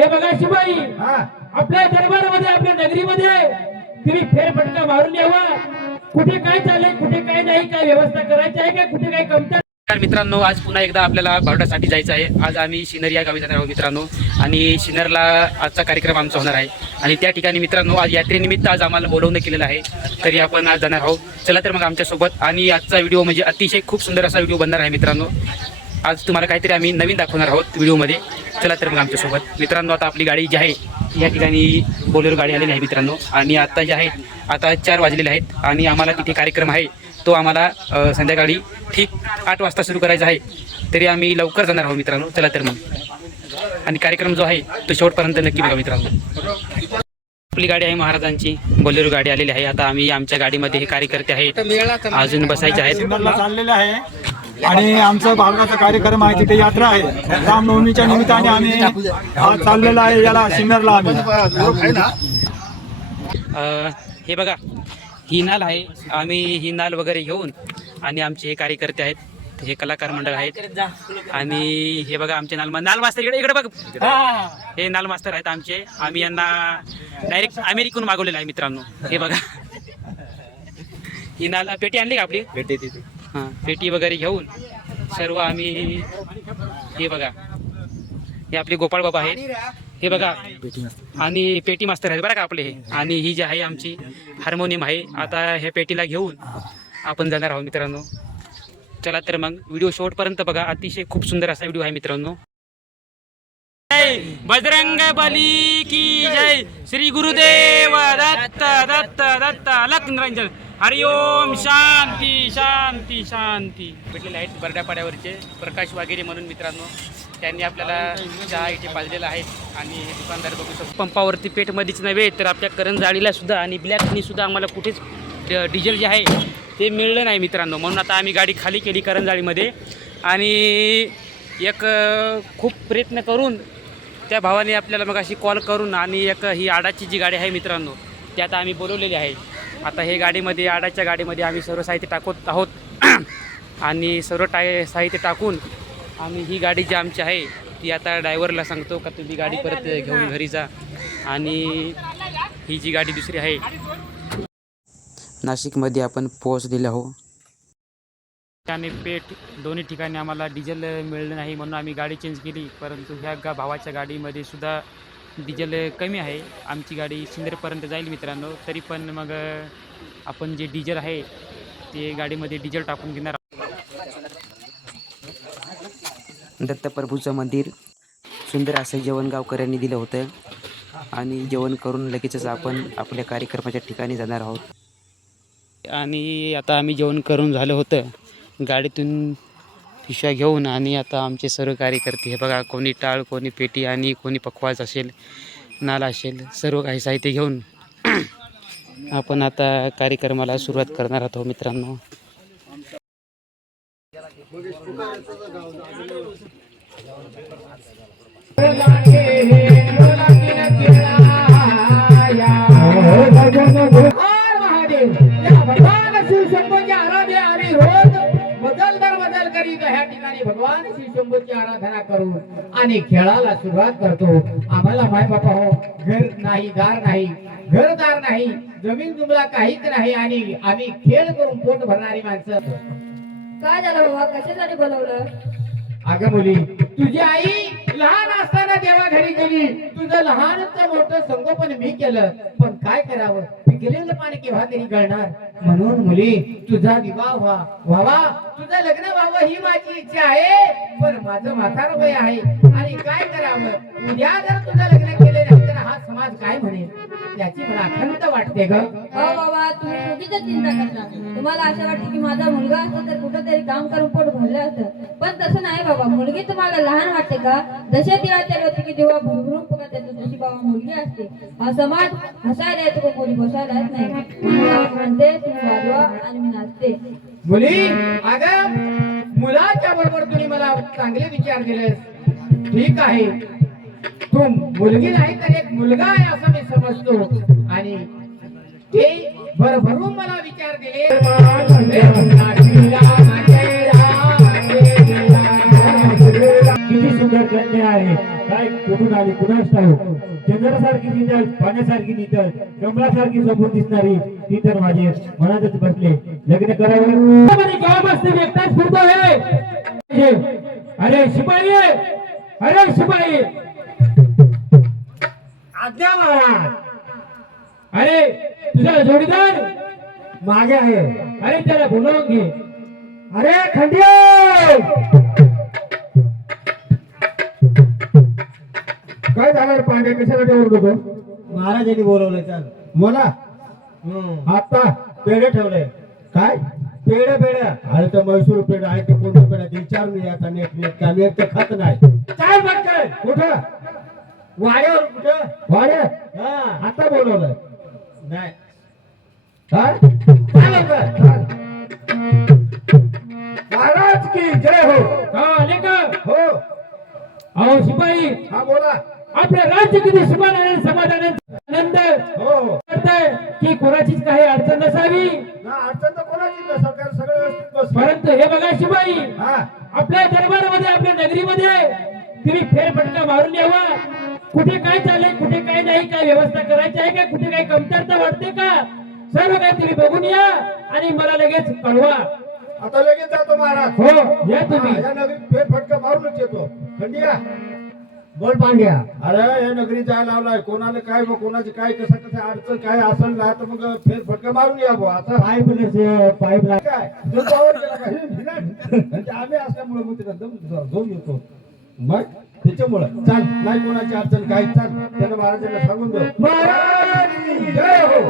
हे बघा शिवाई, आपल्या दरबारामध्ये आपल्या नगरीमध्ये तुम्ही फेरफटका मारून यावा. कुठे काय चाललंय, कुठे काय नाही, काय व्यवस्था करायची आहे का, कुठे काय कमतरता. मित्रांनो, आज पुन्हा एकदा आपल्याला बारोटासाठी जायचं आहे. आज आम्ही शिनर या गावी जाणार आहोत मित्रांनो, आणि शिनरला आजचा कार्यक्रम आमचा होणार आहे. आणि त्या ठिकाणी मित्रांनो आज यात्रेनिमित्त आज आम्हाला बोलवणं केलेलं आहे, तरी आपण आज जाणार आहोत. चला तर मग आमच्यासोबत. आणि आजचा व्हिडिओ म्हणजे अतिशय खूप सुंदर असा व्हिडिओ बनणार आहे मित्रांनो. आज तुम्हाला काहीतरी आम्ही नवीन दाखवणार आहोत व्हिडिओमध्ये. चला तर मग आमच्यासोबत मित्रांनो. आता आपली गाडी जी आहे या ठिकाणी बोलेरो गाडी आलेली आहे मित्रांनो, आणि आता जे आहे आता 4 वाजलेले आहेत, आणि आम्हाला तिथे कार्यक्रम आहे तो आम्हाला संध्याकाळी ठीक 8 वाजता सुरू करायचा आहे, तरी आम्ही लवकर जाणार आहोत मित्रांनो. चला तर मग. आणि कार्यक्रम जो आहे तो शेवटपर्यंत नक्की बघा मित्रांनो. आपली गाडी आहे महाराजांची बोलेरो गाडी आलेली आहे. आता आम्ही आमच्या गाडीमध्ये हे कार्यकर्ते आहेत, अजून बसायचे आहेत. चाललेलं आहे आणि आमचा भागाचा कार्यक्रम आहे, तिथे यात्रा आहे. रामनवमीच्या निमित्ताने आम्ही आज चाललेला आहे याला सिन्नरला आम्ही. हे बघा, ही नाल आहे. आम्ही ही नाल वगैरे घेऊन, आणि आमचे हे कार्यकर्ते आहेत, हे कलाकार मंडळ आहेत. आणि हे बघा आमचे नाल मास्तर इकडे बघ, हे नाल मास्तर आहेत आमचे. आम्ही यांना डायरेक्ट अमेरिकून मागवलेलं आहे मित्रांनो. हे बघा, ही नाल पेटी आणली का आपली, पेटी तिथे. हां, पेटी वगैरे घेऊन सर्व आम्ही, हे बघा हे आपले गोपाळ बाबा आहेत, हे बघा, आणि पेटी मास्तर आहेत बरं का आपले हे. आणि ही जी आहे आमची हार्मोनियम आहे. आता ह्या पेटीला घेऊन आपण जाणार आहोत मित्रांनो. चला तर मग व्हिडिओ शेवटपर्यंत बघा, अतिशय खूप सुंदर असा व्हिडिओ आहे मित्रांनो. बजरंग बली की जय, श्री गुरुदेव दत्त दत्त दत्त अलख निरंजन, हरिओम, शांती शांती शांती. भेटलेले आहेत बर्ड्यापाड्यावरचे प्रकाश वाघेरे म्हणून मित्रांनो. त्यांनी आपल्याला चहा इथे पाजलेला आहे. आणि हे दुकानदार बघू शकतो, पंपावरती पेटमध्येच नव्हे तर आपल्या करंजाळीला सुद्धा आणि ब्लॅकनी सुद्धा आम्हाला कुठेच डिझेल जे आहे ते मिळलं नाही मित्रांनो. म्हणून आता आम्ही गाडी खाली केली करंजाळीमध्ये. आणि एक खूप प्रयत्न करून त्या भावाने आपल्याला मग अशी कॉल करून, आणि एक ही आडाची जी गाडी आहे मित्रांनो ती आता आम्ही बोलवलेली आहे. आता हे गाडीमध्ये, आडाच्या गाडीमध्ये आम्ही सर्व साहित्य टाकत आहोत. आणि सर्व साहित्य टाकून आम्ही ही गाडी जी आमची आहे ती आता ड्रायव्हरला सांगतो का तुम्ही गाडी परत घेऊन घरी जा. आणि ही जी गाडी दुसरी आहे, नाशिकमध्ये आपण पोहोचलेलो आहोत. त्याने पेट दोन्ही ठिकाणी आम्हाला डिझेल मिळलं नाही, म्हणून आम्ही गाडी चेंज केली. परंतु ह्या भावाच्या गाडीमध्ये सुद्धा डिझेल कमी आहे. आमची गाडी सिन्नरपर्यंत जाईल मित्रांनो, तरी पण मग आपण जे डिझेल आहे ते गाडीमध्ये डिझेल टाकून घेणार. दत्तप्रभूचं मंदिर सुंदर असं जेवण गावकऱ्यांनी दिलं होतं, आणि जेवण करून लगेचच आपण आपल्या कार्यक्रमाच्या ठिकाणी जाणार आहोत. आणि आता आम्ही जेवण करून झालं होतं, गाडीतून पिशव्या घेऊन, आणि आता आमचे सर्व कार्यकर्ते हे बघा, कोणी टाळ, कोणी पेटी, आणि कोणी पखवाज असेल, नाला असेल, सर्व काही साहित्य घेऊन आपण आता कार्यक्रमाला सुरुवात करणार आहोत मित्रांनो. भगवान श्री शंभूची आराधना करून आणि खेळाला सुरुवात करतो. आम्हाला माय बापा हो, घर नाही, दार नाही, घरदार नाही, जमीन जुमला काहीच नाही, आणि आम्ही खेळ करून पोट भरणारी माणसं. काय झालं बाबा, कशासाठी बोलवलं? अगं मुली, तुझी आई लहान असताना देवा घरी गेली. तुझं लहानच मोठं संगोपन मी केलं, पण काय करावं, पिकलेलं पाणी केव्हा तरी गळणार. म्हणून मुली, तुझा विवाह व्हावा, तुझं लग्न व्हावं ही माझी इच्छा आहे. पण माझं म्हातार वय आहे, आणि काय करावं, उद्या जर तुझं लग्न केलं नाही तर हा समाज काय म्हणेल, त्याची मला खंत वाटते ग. हो बाबा, तुम्ही चुकीचं चिंता करता. तुम्हाला असं वाटतं की माझा मुलगा असता तर कुठेतरी काम करून पोट भरलं असतं, पण तसं नाही बाबा. मुलगी तुम्हाला लहान वाटते का? जसे दिवाळी होती की जेव्हा भुरभुरून फुगत येतो, तशी बाबा मुलगी असते. हा समाज हसायला येतो, कोणी बसायला येत नाही. म्हणते तुम्ही वाजवा आणि मी नाचते. मुली, अगं मुलाच्या बरोबर तुम्ही मला चांगले विचार दिले, ठीक आहे. तू मुलगी नाही तर एक मुलगा आहे असं मी समजतो, आणि ते भरभरून मला विचार दिले. किती सुंदर कन्या आहे, काय कुठून आली, कुणास ठाऊक चंद्रासारखी नितळ, पाण्यासारखी नितळ, कमळासारखी समोर दिसणारी ती तर माझे मनातच बसले. लग्न करावं केव्हापासून एकटाच फिरतो हे. अरे शिपाई, अरे शिपाई, आज्ञा महाराज. अरे तुझा जोडीदार मागे आहे. अरे त्याला बोलावून घे. अरे खंड्या, काय झालं पांड्या, कशाला ओरडतो? महाराजांनी बोलवलंय. चाल मला आता पेढे ठेवले. काय पेढे? पेढे अरे तर म्हैसूर पेढा आहे ते कोणतं पेढा? विचार मी आता नेट का मी तर खात नाही. काय बघताय? कुठं वाड्यावर? कुठं वाड्यात? आता बोलवलंय नाही. काय महाराज की जय हो. आले का? हो. अहो शिपाई, हा बोला. आपल्या राज्य किती सुमान आणि समाधान आनंद करताय की कोणाचीच काही अडचण नसावी. अडचण तर कोणाचीच नसावी, कारण सगळं व्यवस्थित बस. परंतु हे बघा शिपाई, आपल्या दरबारामध्ये, आपल्या नगरीमध्ये तुम्ही फेरफटका मारून यावा. कुठे काय चाललंय, कुठे काय नाही, काय व्यवस्था करायची आहे का, कुठे काही कमतरता वाटते का, सर्व काही तुम्ही बघून या आणि मला लगेच कळवा. आता लगेच जातो महाराज. हो या तुम्ही. या नगरीत फेरफटका मारूनच येतो. खंडिया बोल पांड्या. अरे या नगरी जायला लावलाय, कोणाला काय व कोणाची काय कसं कसं अडचण काय असेल ना तर मग फेरफटका मारून या भाऊ. आता पाईप काय आम्ही असल्यामुळे मग तिला जाऊन येतो. मग त्याच्यामुळं चाल, नाही कोणाची अडचण काय, चाल त्याला महाराजांना सांगून देऊ. महाराज जय हो.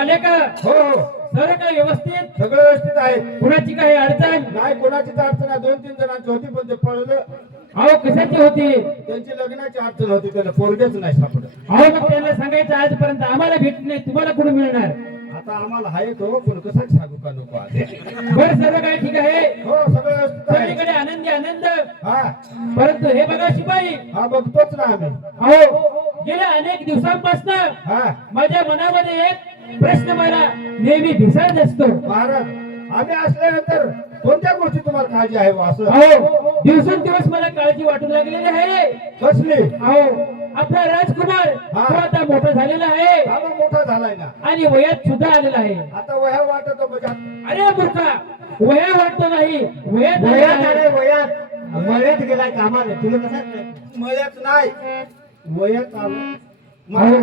आले का? हो हो, सगळं काही व्यवस्थित, सगळं व्यवस्थित आहे. कुणाची काही अडचण नाही, कोणाचीच अडचण नाही. 2-3 जणांची होती पण ते पळलं. अहो कशाची होती? त्यांची लग्नाची अडचण होती, त्याला पोरगेच नाही सापडत. अहो मग त्यांना सांगायचं आजपर्यंत आम्हाला भेट नाही, तुम्हाला कुठे मिळणार? आता आम्हाला आहे तो, पण कसं सांगू का नको आहे. बरं सर्व काही ठीक आहे. हो सगळं व्यवस्थित आहे, सगळीकडे आनंदी आनंद. हा परंतु हे बघा शिपाई, हा बघतोच ना आम्ही. अहो गेल्या अनेक दिवसांपासून माझ्या मनामध्ये एक प्रश्न मला नेहमी भिसाळत असतो. महाराज आम्ही असल्यानंतर कोणत्या गोष्टी तुम्हाला काळजी आहे असं? अहो दिवसेंदिवस मला काळजी वाटू लागलेली आहे. कसली? अहो आपला राजकुमार तो आता मोठा झालेला आहे. मोठा झालाय ना, आणि वयात सुद्धा आलेला आहे. आता वया वाटतो बजा. अरे मूर्खा, वया वाटतो नाही, वयात मळ्यात गेलाय कामाला. तुला कसं मळ्यात नाही, वयात आलो.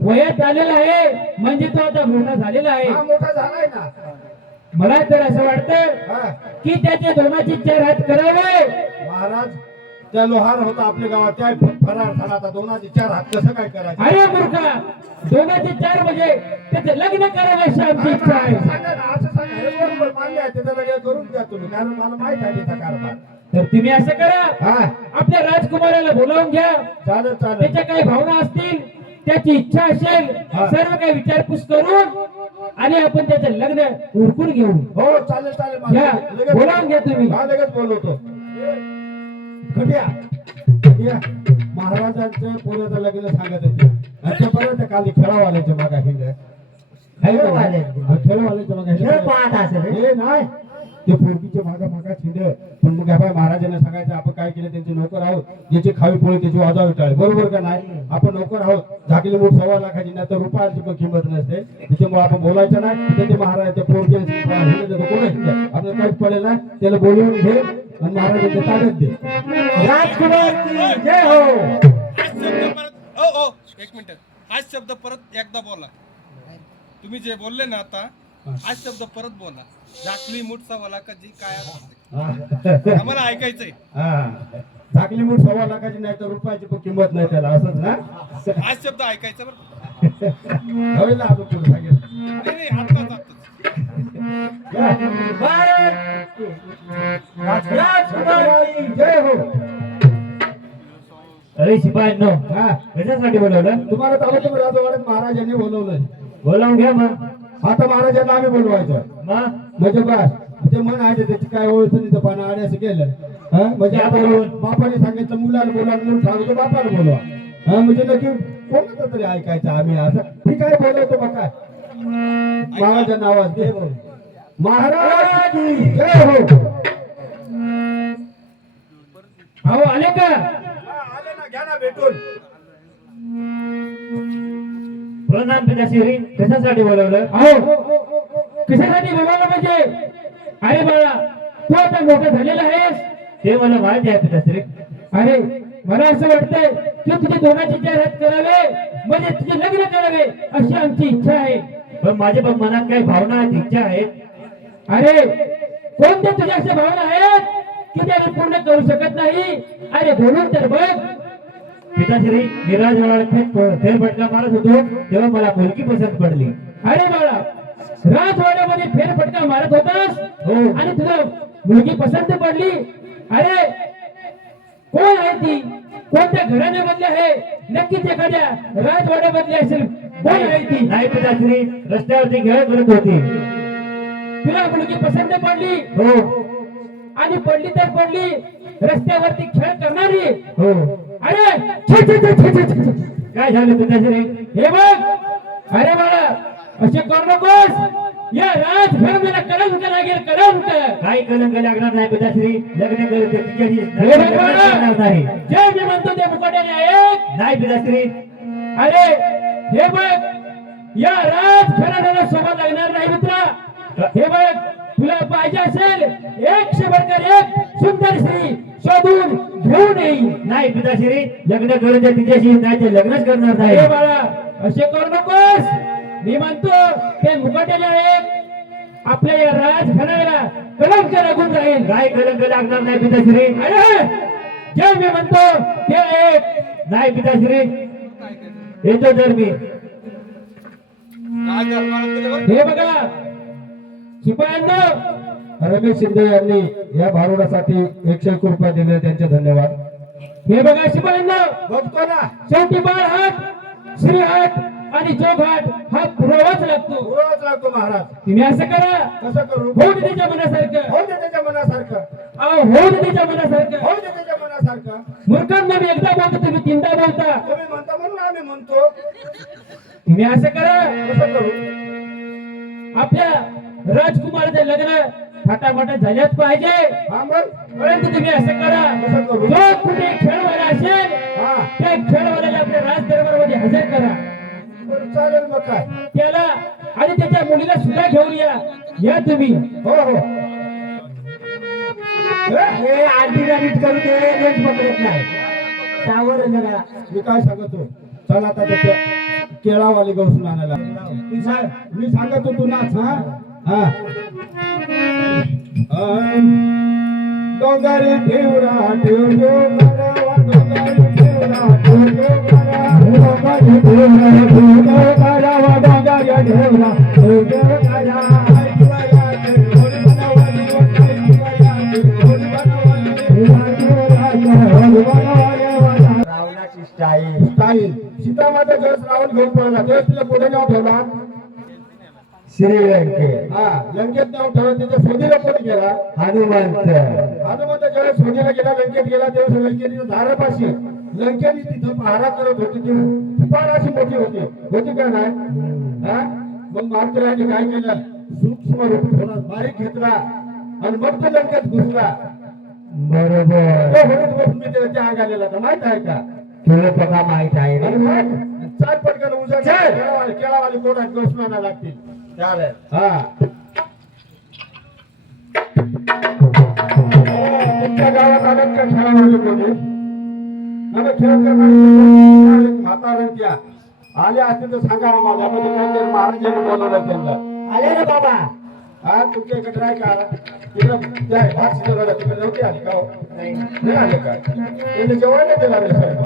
वयात आलेला आहे म्हणजे तो आता मोठा झालेला आहे. मोठा झालाय ना. मला तर असं वाटतं की त्याच्या दोनाची 4 हात करावे. महाराज त्या लोहार होता आपल्या गावात, त्या फरार झाला. आता दोनाचे 4 हात कसं काय करायचं? अरे मूर्खा, दोनाचे 4 म्हणजे त्याचं लग्न करावं अशी आमची इच्छा आहे. सांगा ना, असं सांगा. हे बरोबर मान्य आहे, त्याचं लग्न करून द्या तुम्ही, कारण मला माहित आहे त्याचा कारभार. तर तुम्ही असं करा, आपल्या राजकुमाराला बोलावून घ्या. चालेल चालेल. त्याच्या काही भावना असतील, त्याची इच्छा असेल, सर्व काही विचारपूस करून आणि आपण त्याचं लग्न उरकून घेऊ. हो चालेल चालेल. बोलावून घ्या तुम्ही. लगेच बोलवतो. महाराजांचं पोराचं लग्न सांगत होते. आतापर्यंत काल खेळावाल्याच्या मागा हिंड खेळवाल्याच्या मागा हे नाही, ते पोरगीच्या मागा छिंड. पण मग बाय महाराजांना सांगायचं आपण काय केलं, त्यांचे नोकर आहोत, ज्याची खावी पोळी त्याची वाजावी टाळे. बरोबर का नाही? आपण नोकर आहोत. झाकली मूठ 1.25 लाखाची नाही तर रुपयाची पण किंमत नसते. त्याच्यामुळे आपण बोलायचं नाही. त्यांचे महाराज त्या पोरगी आपल्याला काहीच पडेल ना, त्याला बोलवून घे आणि महाराजांच्या ताब्यात दे. राजकुमार जय हो. एक मिनिट, हाच शब्द परत एकदा बोला. तुम्ही जे बोलले ना आता, हाच शब्द परत बोला. झाकली मूठ 1.25 लाखाची काय आम्हाला ऐकायचंय. झाकली मूठ 1.25 लाखाची नाही तर रुपयाची पण किंमत नाही त्याला, असंच ना? हाच शब्द ऐकायचा बरं. सांगेल आत्ताच जय हो. अरे शिपायांनो, कशासाठी बोलवलं तुम्हाला? तालुक्यात राजवाड्यात महाराजांनी बोलवलंय. बोलावून घ्या मग. आता महाराजांना आम्ही बोलवायचं म्हणजे बस. ते म्हण आहे त्याची काय ओळख पानं आणे असं केलं. म्हणजे आपण बापाने सांगितलं मुलाला बोला, म्हणून सांगतो बापाला बोलवा. म्हणजे नक्की कोणाचं तरी ऐकायचं आम्ही. असं ठीक आहे, बोलवतो मग काय. महाराजांना आवाज दे. महाराज जय हो. का? आले ना, घ्या ना भेटून. प्रणाम पिताश्री. कशासाठी बोलवलं? अहो कशासाठी बोलावलं म्हणजे? अरे बाळा तू आता मोठा झालेला आहेस. ते मला माहिती आहे पिताश्री. अरे मला असं वाटतंय की तुझे दोघांचे चार हात करावे म्हणजे तुझे लग्न करावे अशी आमची इच्छा आहे. पण माझ्या पण मनात काही भावना आहेत, इच्छा आहेत. अरे कोणत्या तुझ्या अशा भावना आहेत की त्या मी पूर्ण करू शकत नाही? अरे बोलून तर बघ. पिताश्री, मी राजवाड्यात फेरफटका मारत होतो तेव्हा मला मुलगी पसंत पडली. अरे बाळा राजवाड्यामध्ये फेरफटका मारत होतास हो. आणि तुझं मुलगी पसंत पडली. अरे कोण आहे ती? कोणत्या घराण्यामधली आहे? नक्कीच एखाद्या राजवाड्यामधली असेल. कोण आहे ती? नाही पिताश्री, रस्त्यावरती खेळ करत होती. तुला मुलगी पसंत पडली हो आणि पडली तर पडली रस्त्यावरती खेळ करणारी. हो. अरे छे, छे, छे, छे, छे, छे. काय झालं पिताश्री? हे बघ. अरे बाळा असे करू नकोस. या राजघराण्याला कलंक लागेल, कलंक. काही कलंक लागणार नाही पिताश्री. लग्न करते तिच्याशी हे लग्न बघ बाळा, करणार नाही. जे मी म्हणतो ते मुकाट्याने ऐक. नाही पिताश्री. अरे हे बघ, या राजघराण्याला सोबत लागणार नाही मित्रा. हे बघ, तुला पाहिजे असेल 100 सुंदर स्त्री शोधून घेऊन येईल. नाही पिताश्री, लग्न करून तिच्याशी नाही ते लग्नच करणार नाही. हे बाळा असे करू नकोस. मी म्हणतो ते मुकाट्याने ऐक. आपल्या या राजघराण्याला कलंक लागून जाईल. काय कलंक लागणार नाही पिताश्री. अरे जे मी म्हणतो ते ऐक. नाही पिताश्री, येतो तर मी. काय करणार तुला? हे बघा शिपायांनो, रमेश शिंदे यांनी या भारुडासाठी 101 रुपये दिले, त्यांचे धन्यवाद. हे बघा शिपायांनो, बघतो ना, शेवटी बाळ हात, श्री हात आणि जोग हात हा पुरावाच लागतो. पुरावाच लागतो महाराज. तुम्ही असं करा. कसं करू? होऊ दे त्याच्या मनासारखं. हो दे त्याच्या मनासारखं. अहो होऊ दे त्याच्या मनासारखं. हो दे त्याच्या मनासारखं. मूर्खांना मी एकदा बोलतो तुम्ही तीनदा बोलता. तुम्ही म्हणता म्हणून आम्ही म्हणतो. तुम्ही असं करा. कसं करू? आपल्या राजकुमाराचे लग्न फटाफट झाल्याच पाहिजे. हा मग परंतु तुम्ही असं करा. कसं करू? जो कुठे खेळवाला असेल हा त्या खेळवाल्याला आपल्या राज दरबारामध्ये हजर करा. बरं, चालेल मग काय. त्याला आणि त्याच्या मुलीला सुद्धा घेऊन या तुम्ही. हो हो. हे आरतीला नीट करू दे, नीट पकडत नाही. सावर जरा. मी काय सांगतो, चल आता त्याच्या केळावाली गौसून आणायला. मी सांगतो तू नाच. हा हा. डोंगरी ठेवरा ठेवजो करावा, डोंगरी ठेवरा ठेवजो करा, डोंगरी ठेवरा ठेवजो करावा, डोंगरी ठेवरा ठेवजो करा. रावणाची स्टाईल. स्टाईल सीतामाता जर रावण घेऊन पळला तेव्हा तिला पुढे नाव ठेवला. श्रीलंके. हा लंकेत नाव ठेवलं. त्याच्या शोधीला कोणी गेला? हनुमंत. हनुमंत ज्यावेळेस शोधीला गेला, लंकेत गेला, तेव्हा लंकेची धारापाशी लंकेने तिथं पहारा करत होती. ती फार अशी मोठी होती का नाही? हा मग मारुतीराजाने काय केलं? सूक्ष्म रूप थोडा बारीक घेतला आणि मग तो लंकेत घुसला. बरोबर. तो म्हणून बसून मी त्याच्या आग आलेला तर माहित आहे का? तुला बघा माहित आहे आणि रे. मग चार पटकन उजळ केळावाली कोणात घोषणा लागतील. चालेल. हा तुमच्या गावात आलं का खेळावाले कोणी? मला खेळ करणारे म्हाताऱ्यांच्या आले असतील तर सांगा आम्हाला. म्हणजे काहीतरी महाराजांनी बोलवलं त्यांना. आले ना बाबा. हा तुमच्या इकडे नाही का आला? तिकडे त्या भात शिजवला तिकडे नव्हते आले का? नाही आले का? त्यांनी जेवायला ते लागले साहेब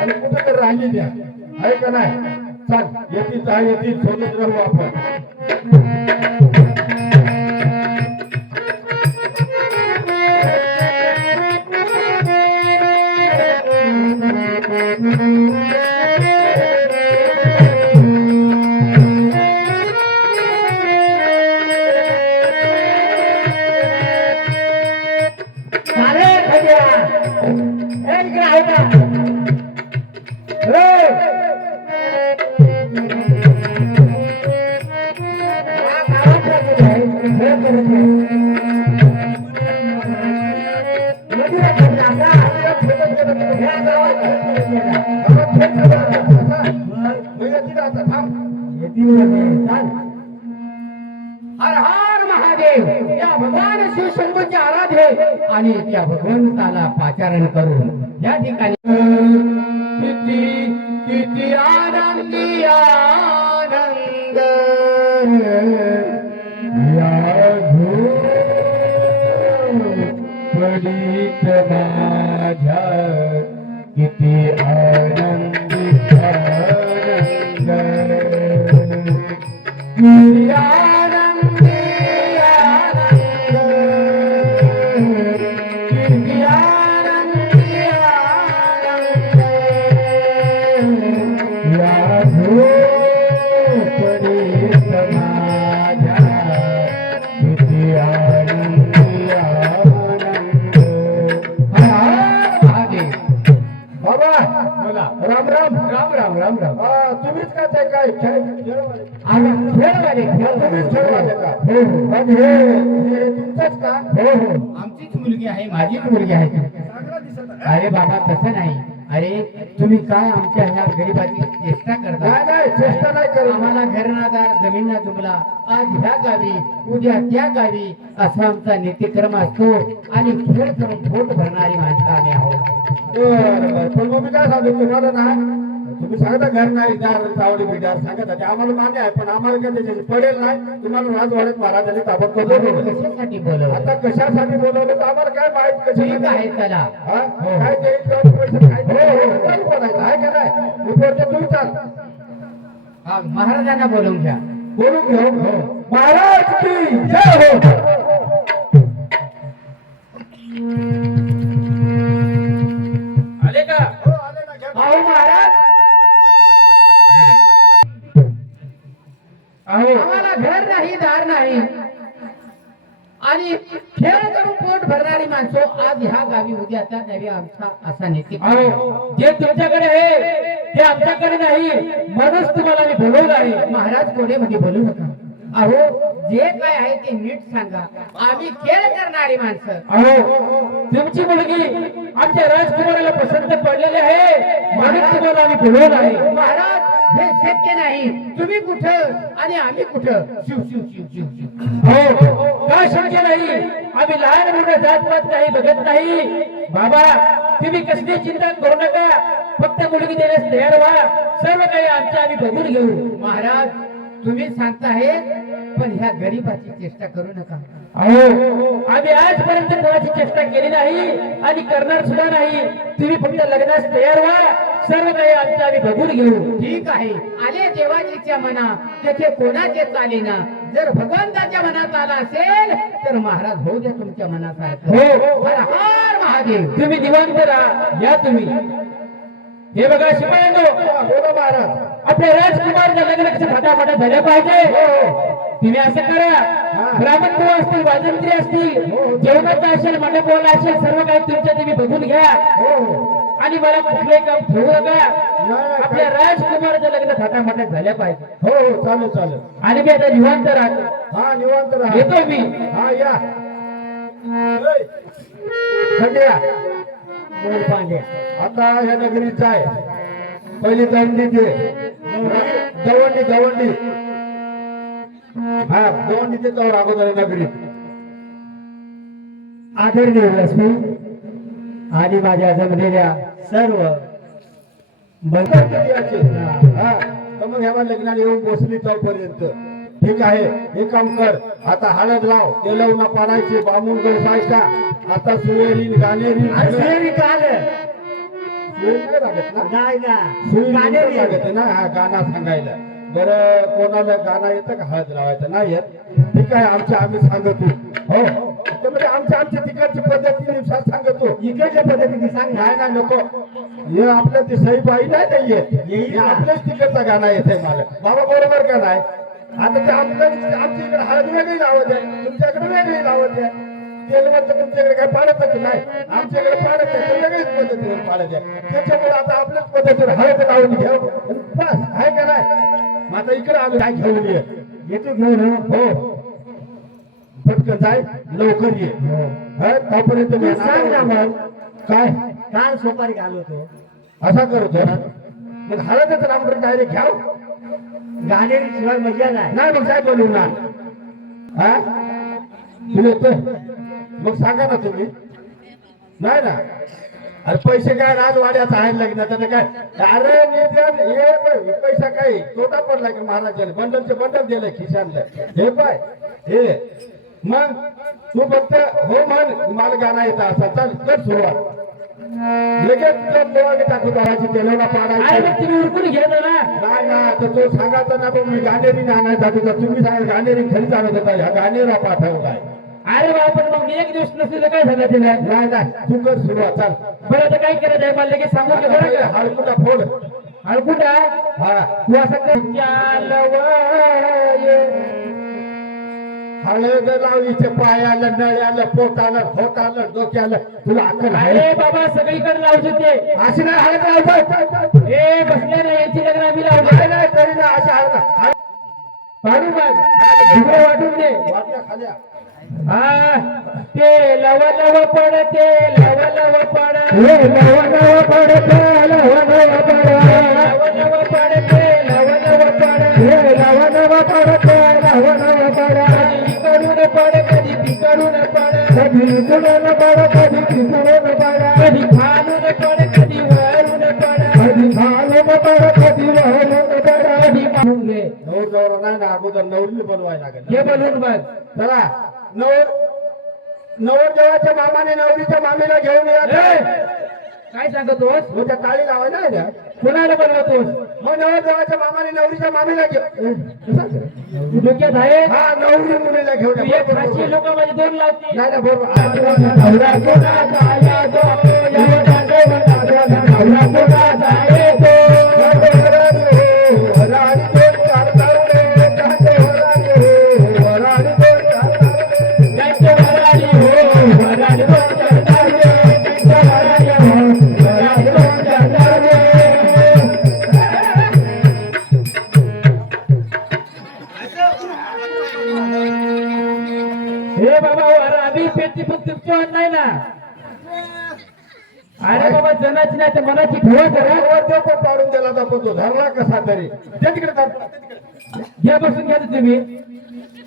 आणि कुठे तर राहिली द्या आहे का नाही? चाल येतील आहे, येतील शोधत राहू आपण. Hey! महाराज छोटं केलं तर ह्या गावात बाबा छोटं झालं. मग येतील आता थांब. येतील म्हणे. चाल. हर हर महादेव या भगवान शिवशंभूचे आराध्य आणि त्या भगवंताला पाचारण करून या ठिकाणी किती किती आनंदी आनंद या झोपडीत माझ्या किती आनंदी आनंद. किती आनंदी आनंद. किती आनंदी आनंद. या झोपडीत माझ्या किती आनंदी आनंद. महादेव बाबा बोला. राम राम राम राम राम राम. तुम्हीच का ते काय खेळवाले? आम्ही खेळवाले तुम्हीच खेळवाले का? हो हो पण हे तुमचंच का? हो हो आमचीच मुलगी आहे, माझीच मुलगी आहे. चांगला दिसत आहे. अरे बाबा तसं नाही. अरे तुम्ही काय आमच्या ह्या गरीबाची चेष्टा करता? नाही नाही चेष्टा नाही करत. आम्हाला घरनादार जमीन ना जुमला आज ह्या गावी उद्या त्या गावी असा आमचा नित्यक्रम असतो आणि खेळ करून पोट भरणारी माणसं आम्ही आहोत. बरं बरं पण मग मी काय सांगतो तुम्हाला ना, तुम्ही सांगता घर नाही दार चावडी बिडार सांगत आहे आम्हाला मान्य आहे, पण आम्हाला काय त्याच्याशी पडेल नाही. तुम्हाला राजवाड्यात महाराजांनी ताबत बोलवलं. कशासाठी बोलवलं? आता कशासाठी बोलवलं तर आम्हाला काय माहित ठीक कशी आहे चला. हा? काय देईल तेवढे पैसे काय देईल? बोलायचं आहे का नाही? मी बोलतो तुम्ही चाल हा, महाराजांना बोलवून घ्या. बोलून घेऊ. महाराज की जय हो. आले का? हो, आले ना, घ्या. अहो महाराज अहो आम्हाला घर नाही दार नाही आणि खेळ करून पोट भरणारी माणसं आज ह्या गावी उद्या त्या गावी आमचा असा नीती. अहो जे तुमच्याकडे आहे ते आमच्याकडे नाही म्हणूनच तुम्हाला मी बोलवलं आहे. महाराज कोणेमध्ये बोलू नका. अहो जे काय आहे ते नीट सांगा. आम्ही खेळ करणारी माणसं. अहो तुमची मुलगी आमच्या राजकुमाराला पसंत पडलेली आहे म्हणून तुम्हाला आम्ही बोलवलं आहे. महाराज हे शक्य नाही. तुम्ही कुठं आणि आम्ही कुठं? शिव शिव शिव शिव शिव. हो का शक्य नाही? आम्ही लहान मोठं जातपात काही बघत नाही. बाबा तुम्ही कसली चिंता करू नका, फक्त मुलगी देण्यास तयार व्हा. सर्व काही आमच्या आम्ही बघून घेऊ. महाराज तुम्ही सांगताय पण ह्या गरीबाची चेष्टा करू नका. अहो आम्ही आजपर्यंत कोणाची चेष्टा केली नाही आणि करणार सुद्धा नाही. तुम्ही फक्त लग्नास तयार व्हा. सर्व काही आमच्या आम्ही बघून घेऊ. ठीक आहे. आले देवाजीच्या मना तेथे कोणाचे चालेना. जर भगवंताच्या मनात आला असेल तर महाराज होऊ द्या तुमच्या मनासारखं. हो हर हर महादेव. तुम्ही निवांत राहा. या तुम्ही. हे बघा शिपायांनो, बोला महाराज. आपल्या राजकुमारच्या लग्नाच्या फटाफटा झाल्या पाहिजे. तुम्ही असं करा, ब्राह्मण भाऊ असतील, वाजंत्री असतील, जेवणाचं असेल, मंडपवाला असेल, सर्व काही तुमच्या तुम्ही बघून घ्या. आणि मला कुठले काम ठेवू नका. आपल्या राजकुमारच्या लग्न फटाफटा झाल्या पाहिजे. हो हो चालेल चालेल. आणि मी आता निवांत राहतो. हा निवांत राहा. येतो मी. हा या. खंड्या बोल पांड्या. आता ह्या नगरीत जाय. पहिली दवंडी दे. दवंडी दवंडी. हा दवंडी ते जाऊ अगोदर नगरीत. आदरणीय लक्ष्मी आणि माझ्या जमलेल्या सर्व हा तर मग ह्या लग्नाला येऊन बसली पर्यंत ठीक आहे. हे काम कर. आता हळद लाव, ते लावून पाडायचे, बांबून गळसायचा. आता सुवेरी गाणेरी नाही लागत ना. हा गाणं सांगायला. बरं कोणाला गाणं येतं का हळद लावायचं? नाही येत. ठीक आहे आम्ही सांगतो. हो तर म्हणजे आमच्या तिकडची पद्धतीनुसार सांगतो. इकडच्या पद्धतीने सांग. नाही ना नको. हे आपलं ते सही बाई नाही येत. हे आपल्याच तिकडचा गाणं येते मला. बाबा बरोबर का नाही? आता ते आमच्या इकडे हळद वेगळी लावत आहे, तुमच्याकडे वेगळी लावत आहे. तेल म्हणतं तुमच्याकडे काय पाडतच नाही, आमच्याकडे पाडत आहे, तर वेगळीच पद्धतीने पाडत आहे. त्याच्यामुळे आता आपल्याच पद्धतीने हळद लावून घ्या बस. आहे का नाही? मग आता इकडे आलो काय घेऊन ये. येतो घेऊन. हो पटकन जाय, लवकर ये. हा तोपर्यंत मी सांग ना मग. काय काल सोपारी घालवतो असा करतो मग हळदच रामकडे डायरेक्ट घ्याव गाणे शिवाय मजा नाही नाही मग काय बोलू ना हा तुला येतोय मग सांगा ना तुम्ही नाही ना अरे पैसे काय राजवाड्यात आहे लग्नाचा तर काय अरे निधन हे पैसा काय तोटा पडला की महाराजाने बंडलचे बंडल दिले खिशातलं हे पाय हे मग तू फक्त हो म्हण मला गाणं येतं असा चल कर सुरुवात लगेच तुला पोळाने टाकू करायची तेलाला अरे पाडायची मग तुम्ही उरकून घ्या ना नाही ना तर तो सांगायचा ना पण मी गाणेरी आणायचा तुझा तुम्ही सांगा गाणेरी खरी चालत होता ह्या गाणेरा पाठवलाय अरे बा पण मग एक दिवस नसले तर काय झालं तिला नाही नाही तू कर सुरुवात चाल बरं आता काय करायचं आहे मला लगेच सांगू की बरं का हळकुटा फोड हळकुटा हा तू असं कर चालवाय हळद लावलीचे पायाला नळ्याला पोटाला खोटाला डोक्याला तुला अक्कल आहे अरे बाबा सगळीकडे लावतो ते अशी नाही हळद लावतो ए बसले ना यांची लग्न आम्ही लावतो नाही नाही तरी ना अशी हळद पाडू मग झुगडं वाटून दे वाटल्या खाल्या हा ते लव लव पडते लव लव पड लव लव पडते लव लव पड लव लव पडते लव लव पड लव लव पडते लव लव पड कधी इकडून पड कधी तिकडून पड कधी इकडून पड कधी तिकडून पड कधी खालून पड कधी वरून पड कधी खालून पड कधी वरून पड कधी पाहून घे नवर नवर नाही ना अगोदर नवरीला बोलवायला लागेल हे बोलून बघ चला नवर देवाच्या मामाने नवरीच्या मामीला घेऊन ए, या काय सांगतोस त्या टाळी लावायला आहे ना कुणाला बोलवतोस मग नवर देवाच्या मामाने नवरीच्या मामीला घेऊन तू डोक्यात आहे हा नवरी मुलीला घेऊन तू या. एक खाशी लोक माझे दोन लावतील नाही ना बरोबर नवरा कोणाचा यादो, यावता देवता नवरा कोणाचा येतो. वराडी दोन चार तारले, जाते वराडी हो, वराडी दोन चार तारले. जायचं वराडी हो वराडी दोन चार तारले, जायचं वराडी हो वराडी दोन चार तारले. हे बाबा वराडी पेटी पण तुमचं नाही ना अरे बाबा जनाची नाही तर मनाची ठेवा जरा वरती पण पाडून दिला जातो तो धरला कसा तरी ते तिकडे धर, ते तिकडे. घ्या बसून घ्या तुम्ही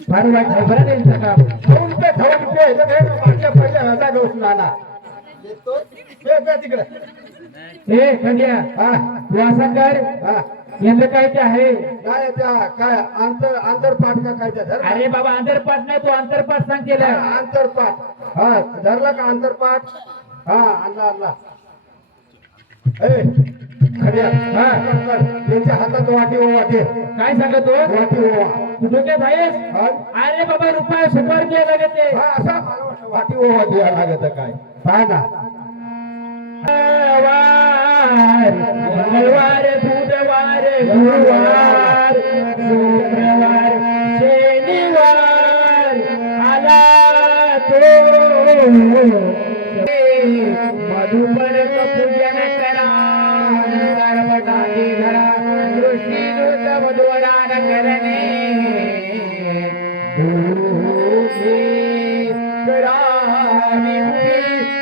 फार वाईट आहे बरं त्यांचं काम खाऊन पे इथं घे ना, मागच्या पहिल्या हजार घेऊन आणा. पे तिकडे ए खंड्या हा तू असं कर हा यांचं काय ते आहे काय त्या काय आंतरपाठ का काय त्या धर अरे बाबा आंतरपाठ नाही तू आंतरपाठ सांग केलं आंतरपाठ हा धरला का आंतरपाठ हा आणला आणला ए खड्या हा. त्यांच्या हातात वाटी वाटे काय सांगतो वाटी ओवा तू डोक्यात आहेस हा अरे बाबा रुपये सुपार द्या लागत ते हा, असा मला वाटलं वाटी ओवा द्यायला लागत काय पहा ना मंगळवार बुधवार गुरुवार शुक्रवार शनिवार आला तो मधुपर पूजन करा गर्भटाची घरा दृष्टी दूत मधुवरान करणे दूषे करावी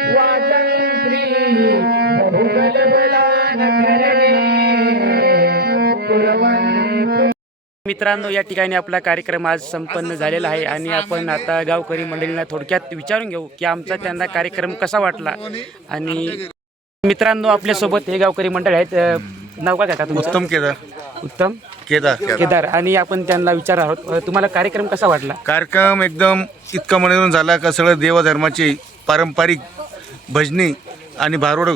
स्वातंत्री बहुगल बलान करणे कुर्वन्तु. मित्रांनो या ठिकाणी आपला कार्यक्रम आज संपन्न झालेला आहे आणि आपण आता गावकरी मंडळींना थोडक्यात विचारून घेऊ की आमचा त्यांना कार्यक्रम कसा वाटला. आणि मित्रांनो आपल्यासोबत हे गावकरी मंडळ आहेत. नाव काय घेता तुमचं? उत्तम केदार उत्तम केदार केदार. आणि आपण त्यांना विचारणार आहोत तुम्हाला कार्यक्रम कसा वाटला. कार्यक्रम एकदम इतका मनोरंजन झाला का सगळं देवधर्माचे पारंपरिक भजनी आणि भारुड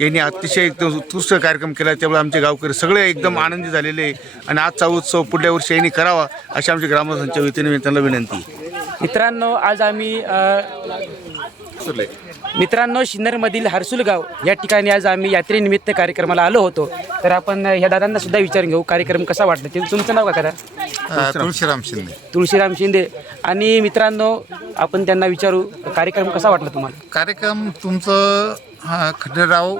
यांनी अतिशय एकदम उत्कृष्ट कार्यक्रम केला. त्यामुळे आमचे गावकरी सगळे एकदम आनंदी झालेले आहे. आणि आजचा उत्सव पुढल्या वर्षी यांनी करावा अशी आमच्या ग्रामस्थांच्या वतीने त्यांना विनंती. मित्रांनो आज आम्ही मित्रांनो सिन्नरमधील हर्सुल गाव या ठिकाणी आज आम्ही यात्रेनिमित्त कार्यक्रमाला आलो होतो. तर आपण ह्या दादांना सुद्धा विचारून घेऊ कार्यक्रम कसा वाटला. तुमचं नाव काय करा. तुळशीराम शिंदे. तुळशीराम शिंदे. आणि मित्रांनो आपण त्यांना विचारू कार्यक्रम कसा वाटला तुम्हाला. कार्यक्रम तुमचं खंडेराव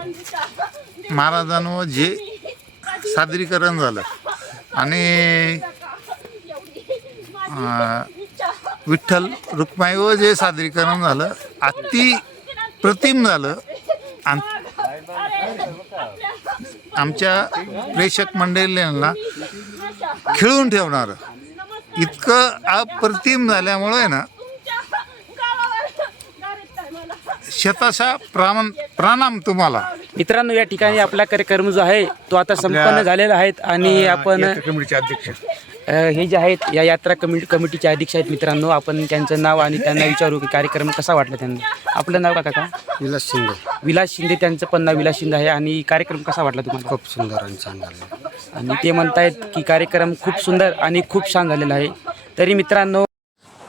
महाराजांवर जे सादरीकरण झालं आणि विठ्ठल रुक्माईवर जे सादरीकरण झालं अति प्रतिम झालं आमच्या प्रेक्षक मंडळींना खिळून ठेवणारं इतकं अप्रतिम झाल्यामुळे ना शतशः प्रणाम तुम्हाला. मित्रांनो, या ठिकाणी आपला कार्यक्रम जो आहे तो आता संपन्न झालेला आहे आणि आपण कमिटीचे अध्यक्ष हे जे आहेत या यात्रा कमिटीचे अध्यक्ष आहेत. मित्रांनो, आपण त्यांचं नाव आणि त्यांना विचारू की कार्यक्रम कसा वाटला त्यांना. आपलं नाव का? विलास शिंदे. विलास शिंदे. त्यांचं पण नाव विलास शिंदे आहे. आणि कार्यक्रम कसा वाटला तुम्हाला? खूप सुंदर आणि छान झालं. आणि ते म्हणतायत की कार्यक्रम खूप सुंदर आणि खूप छान झालेला आहे. तरी मित्रांनो,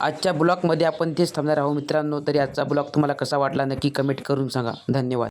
आजच्या ब्लॉगमध्ये आपण तेच थांबणार आहोत मित्रांनो. तरी आजचा ब्लॉग तुम्हाला कसा वाटला नक्की कमेंट करून सांगा. धन्यवाद.